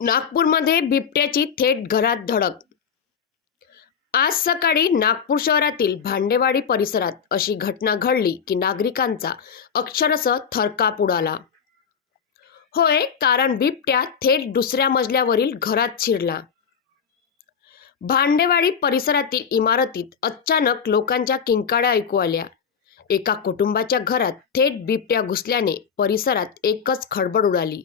नागपूरमध्ये बिबट्याची थेट घरात धडक. आज सकाळी नागपूर शहरातील भांडेवाडी परिसरात अशी घटना घडली की नागरिकांचा अक्षरशः थरकाप उडाला. होय कारण बिबट्या थेट दुसऱ्या मजल्यावरील घरात शिरला. भांडेवाडी परिसरातील इमारतीत अचानक लोकांच्या किंकाळ्या ऐकू आल्या. एका कुटुंबाच्या घरात थेट बिबट्या घुसल्याने परिसरात एकच खडबड उडाली.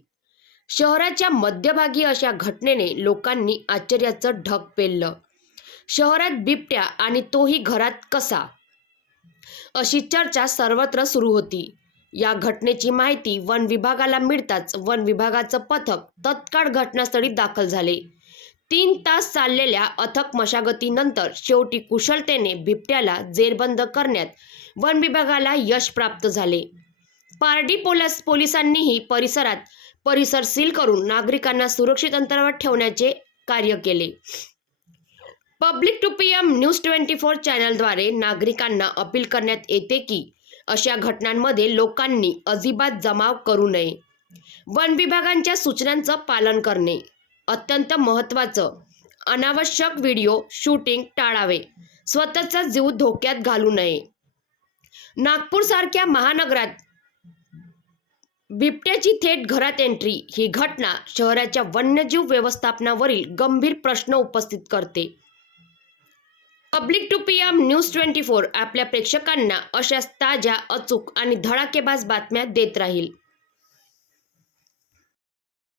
शहराच्या मध्यभागी अशा घटनेने लोकांनी आश्चर्याचं ढग पेललं. शहरात बिबट्या आणि तोही घरात कसा? अशी चर्चा सर्वत्र सुरू होती. या घटनेची माहिती वन विभागाला मिळताच वन विभागाचं पथक तत्काळ घटनास्थळी दाखल झाले. तीन तास चाललेल्या अथक मशागतीनंतर शेवटी कुशलतेने बिबट्याला जेरबंद करण्यात वन विभागाला यश प्राप्त झाले. पारडी पोलस पोलिसांनीही परिसरात परिसर सील करून नागरिकांना सुरक्षित अंतरावर ठेवण्याचे कार्य केले. Public two P M news twenty four चॅनलद्वारे नागरिकांना अपील करण्यात येते की अशा घटनांमध्ये लोकांनी अजिबात जमाव करू नये. वन विभागांच्या सूचनांचं पालन करणे अत्यंत महत्त्वाचं. अनावश्यक व्हिडिओ शूटिंग टाळावे. स्वतःचा जीव धोक्यात घालू नये. नागपूरसारख्या महानगरात बिबट्याची थेट घरात एंट्री ही घटना शहराच्या वन्यजीव व्यवस्थापनावरील गंभीर प्रश्न उपस्थित करते. Public two P M news twenty four आपल्या प्रेक्षकांना अशाच ताज्या अचूक आणि धडाकेबाज बातम्या देत राहील.